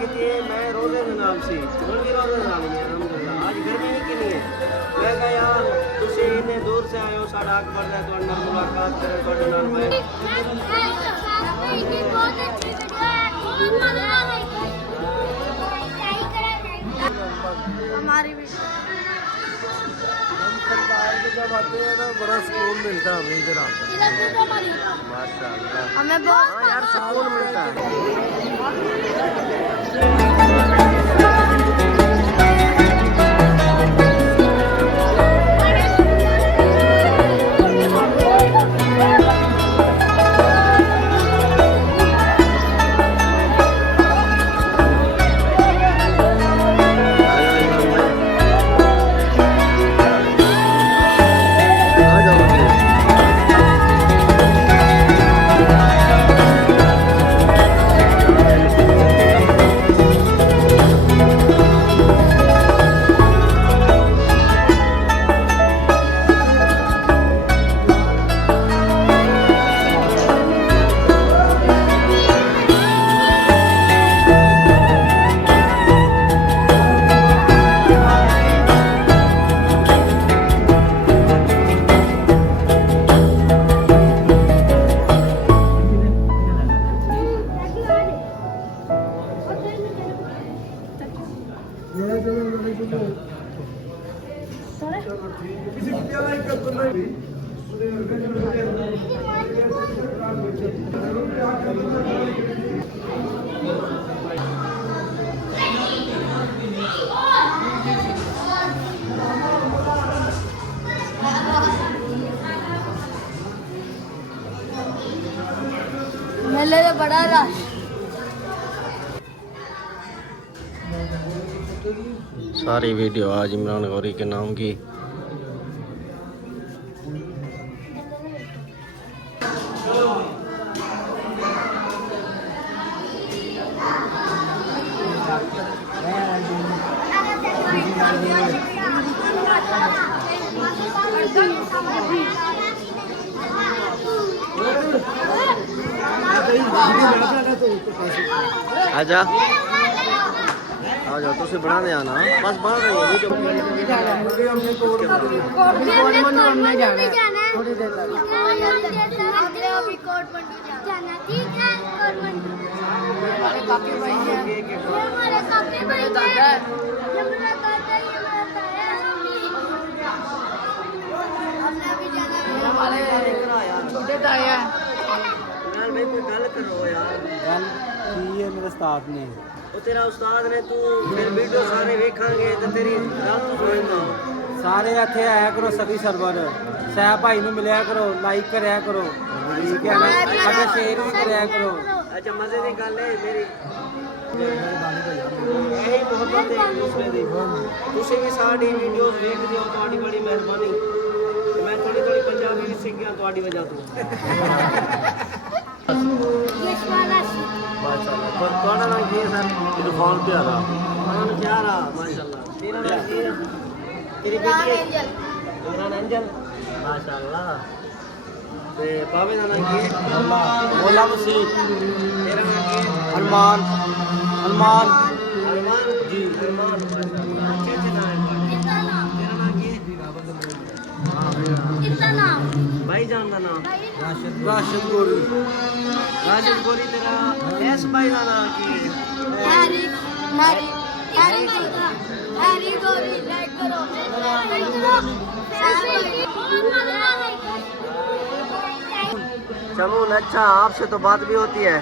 की थी मैं रोजे के नाम से भी रोजे के नाम है अल्हम्दुलिल्लाह। आज गर्मी नहीं किनी है मैं कहा यार तुसी इतने दूर से आए हो साडा हक बनदा है तुहाडे नाल मुलाकात करे तुहाडे नाल मैं बहुत अच्छी वीडियो है बहुत मजा आ रहा है हमारी वीडियो सरकार के जब आते हैं ना बड़ा सुकून मिलता है हमें इधर आकर माशाल्लाह हमें बहुत यार सुकून मिलता है। मेले में बड़ा रश सारी वीडियो आज इमरान गौरी के नाम की आजा आ जाओ तुझे बना दे आना बस बना रही है वीडियो थोड़ी देर तक अभी कोट मंडी जाना ठीक है कोट मंडी हमारे काके भाई हैं हमारे काके भाई हैं हमारा दादा ये बताता है हमने भी जाना है हमारे छोटे ताया यार भाई कोई गल करो यार गल की है मेरे उस्ताद ने वो तेरा उस्ताद ने तू फिर वीडियो सारे वेखांगे तो तेरी रात को सोएगा सारे इत्थे आया करो सखी सरवर सैफ भाई ਨੂੰ ਮਿਲਿਆ ਕਰੋ ਲਾਈਕ ਕਰਿਆ ਕਰੋ ਠੀਕ ਹੈ ਨਾ ਅਤੇ ਸ਼ੇਅਰ ਵੀ ਕਰਿਆ ਕਰੋ। अच्छा मजे की गल है मेरी यही मोहब्बत है एक दूसरे की तुसी भी साडी वीडियोस देखदे हो ਤੁਹਾਡੀ बड़ी मेहरबानी मैं थोड़ी थोड़ी पंजाबी भी सीख गया ਤੁਹਾਡੀ वजह तो माशाल्लाह ਤੁਹਾਡਾ ਨਾਮ ਕੀ ਹੈ ਸਰ ਇਰਫਾਨ ਪਿਆਰਾ नाम क्या रहा माशाल्लाह तेरा नाम क्या है तेरी बेटी है इमरान अंजल माशाल्लाह ते बाबे का नाम की है मोला मसीह तेरा नाम की है अरमान अरमान अरमान जी अरमान माशाल्लाह अच्छे अच्छे नाम है तेरा नाम की है भाई जान का नाम राशिद गोरी राशिद गोरी तेरा एस भाई का नाम की है हैरी गोरी लाइक करो चमून अच्छा आपसे तो बात भी होती है